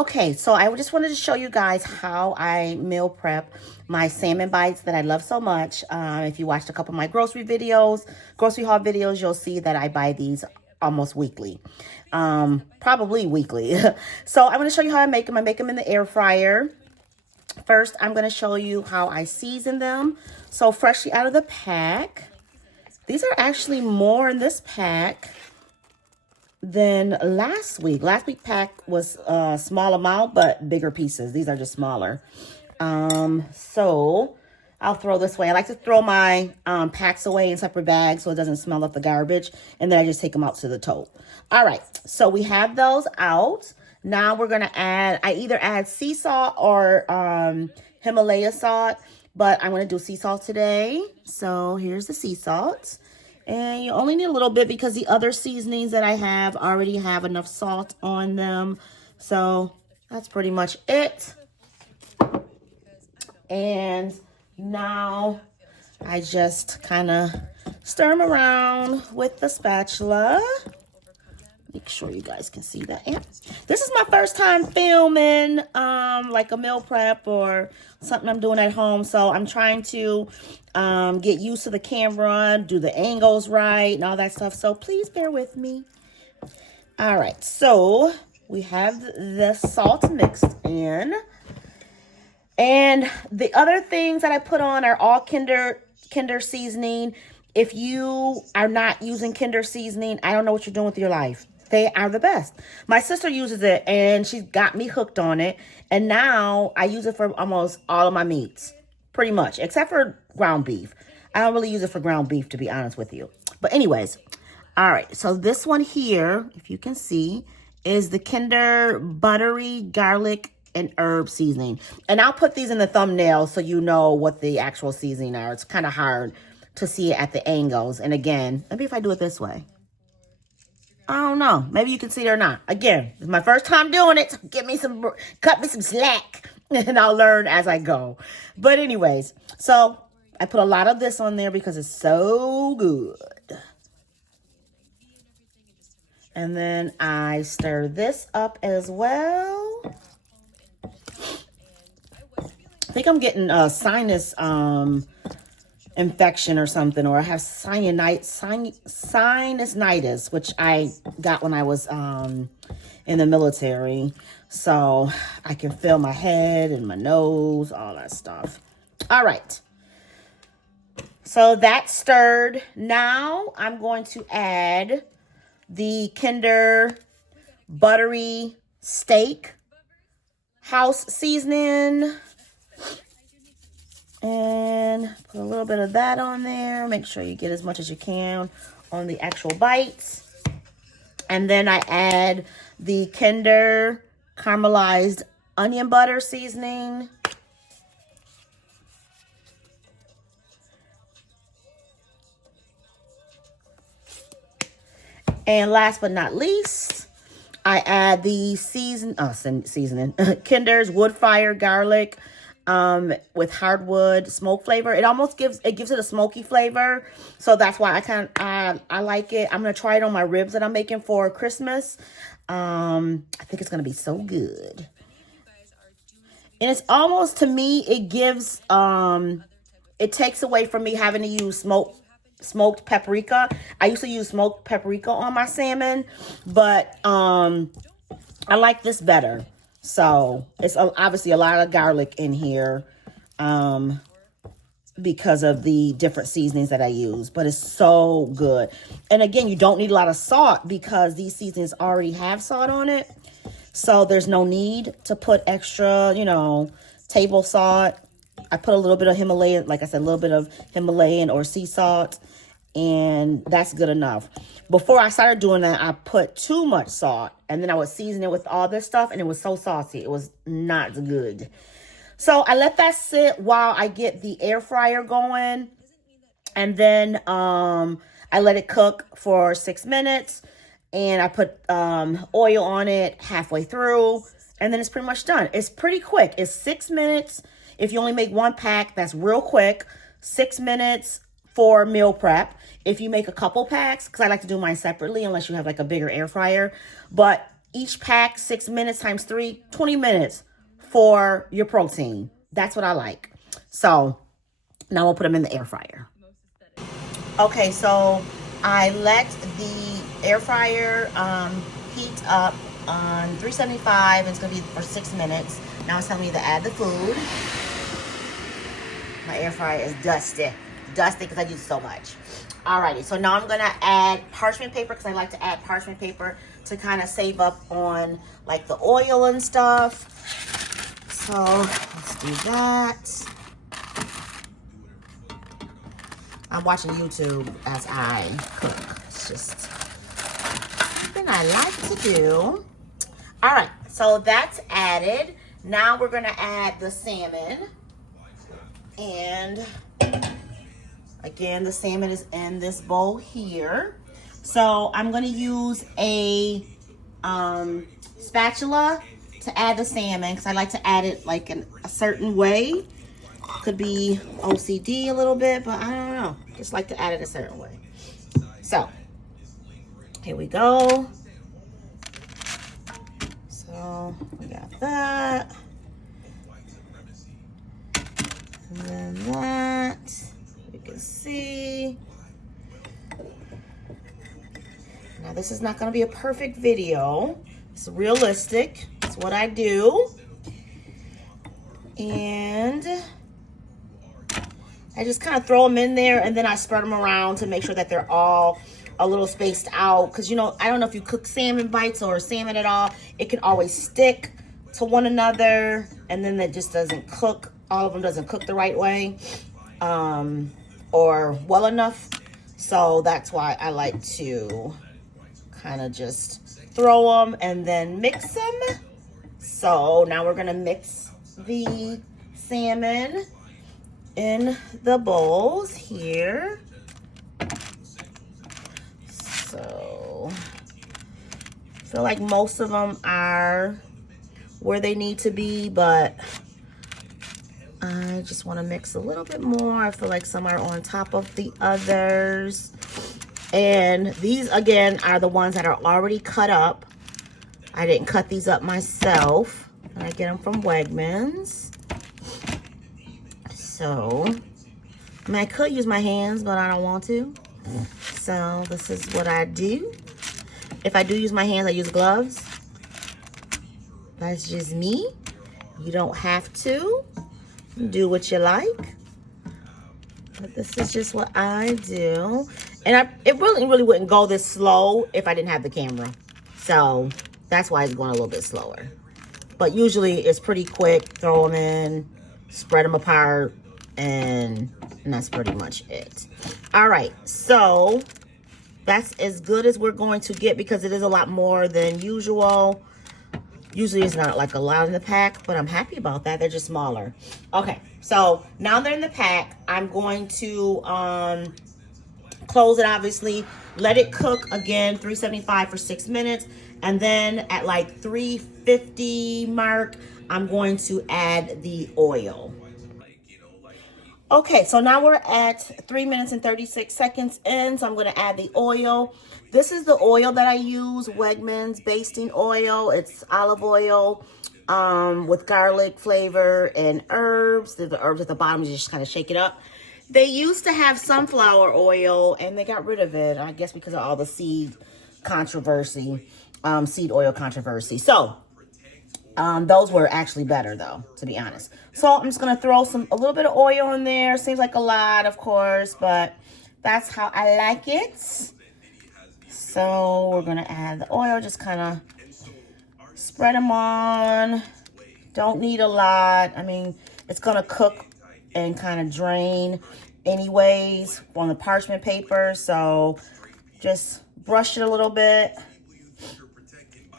Okay, so I just wanted to show you guys how I meal prep my salmon bites that I love so much. If you watched a couple of my grocery haul videos, you'll see that I buy these almost weekly, probably weekly. So I'm going to show you how I make them. I make them in the air fryer. First, I'm going to show you how I season them. So freshly out of the pack. These are actually more in this pack than last week. Last week pack was a small amount, but bigger pieces. These are just smaller. So I'll throw this away. I like to throw my packs away in separate bags so it doesn't smell up the garbage. And then I just take them out to the tote. All right. So we have those out. Now we're going to I either add sea salt or Himalaya salt, but I'm going to do sea salt today. So here's the sea salt. And you only need a little bit because the other seasonings that I have already have enough salt on them. So that's pretty much it. And now I just kind of stir them around with the spatula. Make sure you guys can see that. Yeah. This is my first time filming like a meal prep or something I'm doing at home. So I'm trying to get used to the camera, do the angles right and all that stuff. So please bear with me. All right. So we have the salt mixed in. And the other things that I put on are all Kinder seasoning. If you are not using Kinder seasoning, I don't know what you're doing with your life. They are the best. My sister uses it and she got me hooked on it. And now I use it for almost all of my meats, pretty much, except for ground beef. I don't really use it for ground beef, to be honest with you. But anyways, all right. So this one here, if you can see, is the Kinder buttery garlic and herb seasoning. And I'll put these in the thumbnail so you know what the actual seasoning are. It's kind of hard to see it at the angles. And again, maybe if I do it this way. I don't know. Maybe you can see it or not. Again, it's my first time doing it. So cut me some slack and I'll learn as I go. But anyways, so I put a lot of this on there because it's so good. And then I stir this up as well. I think I'm getting a sinus infection or something, or I have sinusitis, which I got when I was in the military. So I can feel my head and my nose, all that stuff. All right. So that's stirred. Now I'm going to add the Kinder buttery steak house seasoning. And put a little bit of that on there. Make sure you get as much as you can on the actual bites. And then I add the Kinder caramelized onion butter seasoning. And last but not least, I add the seasoning Kinder's wood fire garlic with hardwood smoke flavor. It almost gives it a smoky flavor. So that's why I like it. I'm going to try it on my ribs that I'm making for Christmas. I think it's going to be so good. And it's almost, to me, it gives, it takes away from me having to use smoked paprika. I used to use smoked paprika on my salmon, but I like this better. So it's obviously a lot of garlic in here because of the different seasonings that I use, but it's so good. And again, you don't need a lot of salt because these seasonings already have salt on it. So there's no need to put extra, table salt. I put a little bit of Himalayan, like I said, a little bit of Himalayan or sea salt, and that's good enough. Before I started doing that, I put too much salt, and then I would season it with all this stuff, and it was so saucy. It was not good. So I let that sit while I get the air fryer going, and then I let it cook for 6 minutes, and I put oil on it halfway through, and then it's pretty much done. It's pretty quick. It's 6 minutes. If you only make one pack, that's real quick. 6 minutes for meal prep. If you make a couple packs, because I like to do mine separately unless you have like a bigger air fryer. But each pack, 6 minutes times 3, 20 minutes for your protein. That's what I like. So now we'll put them in the air fryer. Okay, so I let the air fryer heat up on 375. It's going to be for 6 minutes. Now it's telling me to add the food. My air fryer is dusty. Dusty because I use so much. Alrighty, so now I'm going to add parchment paper because I like to add parchment paper to kind of save up on like the oil and stuff. So let's do that. I'm watching YouTube as I cook. It's just something I like to do. All right, so that's added. Now we're gonna add the salmon. And again, the salmon is in this bowl here. So I'm gonna use a spatula to add the salmon because I like to add it like in a certain way. Could be OCD a little bit, but I don't know. Just like to add it a certain way. So, here we go. So, we got that. And then that. You can see. Now, this is not going to be a perfect video. It's realistic. It's what I do. And I just kind of throw them in there and then I spread them around to make sure that they're all a little spaced out. Because, you know, I don't know if you cook salmon bites or salmon at all. It can always stick to one another and then that just doesn't cook. All of them doesn't cook the right way or well enough. So that's why I like to kind of just throw them and then mix them. So now we're going to mix the salmon in the bowls here. So I feel like most of them are where they need to be, but I just want to mix a little bit more. I feel like some are on top of the others. And these, again, are the ones that are already cut up. I didn't cut these up myself. I get them from Wegmans. So, I mean, I could use my hands, but I don't want to. So, this is what I do. If I do use my hands, I use gloves. That's just me. You don't have to. Do what you like. But this is just what I do. And it really wouldn't go this slow if I didn't have the camera. So that's why it's going a little bit slower. But usually it's pretty quick. Throw them in, spread them apart, and that's pretty much it. All right, so that's as good as we're going to get because it is a lot more than usual. Usually it's not like a lot in the pack, but I'm happy about that. They're just smaller. Okay, so now they're in the pack. I'm going to close it, obviously. Let it cook, again, 375 for 6 minutes. And then at like 350 mark, I'm going to add the oil. Okay, so now we're at 3 minutes and 36 seconds in. So I'm going to add the oil. This is the oil that I use, Wegmans basting oil. It's olive oil with garlic flavor and herbs. The herbs at the bottom, you just kind of shake it up. They used to have sunflower oil, and they got rid of it, I guess because of all the seed controversy, seed oil controversy. So those were actually better, though, to be honest. So I'm just going to throw a little bit of oil in there. Seems like a lot, of course, but that's how I like it. So we're going to add the oil, just kind of spread them on. Don't need a lot. I mean, it's going to cook and kind of drain anyways on the parchment paper. So just brush it a little bit.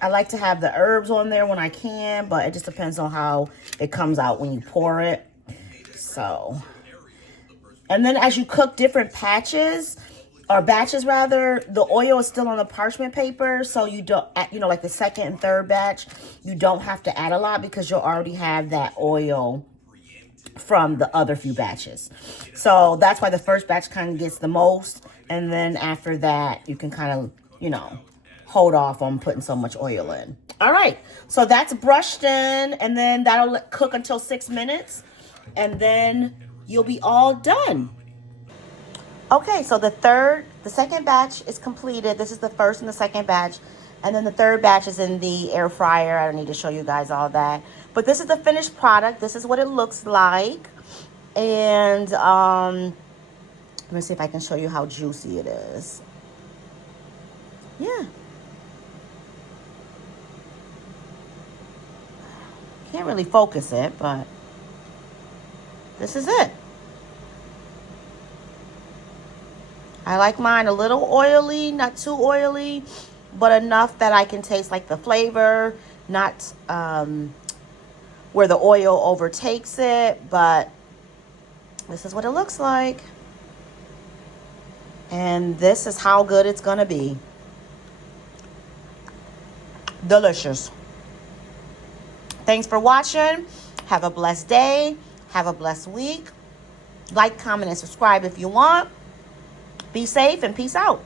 I like to have the herbs on there when I can, but it just depends on how it comes out when you pour it. So, and then as you cook different batches rather, the oil is still on the parchment paper. So you don't, you know, like the second and third batch, you don't have to add a lot because you'll already have that oil from the other few batches. So that's why the first batch kind of gets the most. And then after that, you can kind of, you know, hold off on putting so much oil in. All right, so that's brushed in, and then that'll cook until 6 minutes, and then you'll be all done. Okay, so the second batch is completed. This is the first and the second batch. And then the third batch is in the air fryer. I don't need to show you guys all that. But this is the finished product. This is what it looks like. And let me see if I can show you how juicy it is. Yeah. Can't really focus it, but this is it. I like mine a little oily, not too oily, but enough that I can taste like the flavor, not where the oil overtakes it, but this is what it looks like. And this is how good it's gonna be. Delicious. Thanks for watching. Have a blessed day. Have a blessed week. Like, comment, and subscribe if you want. Be safe and peace out.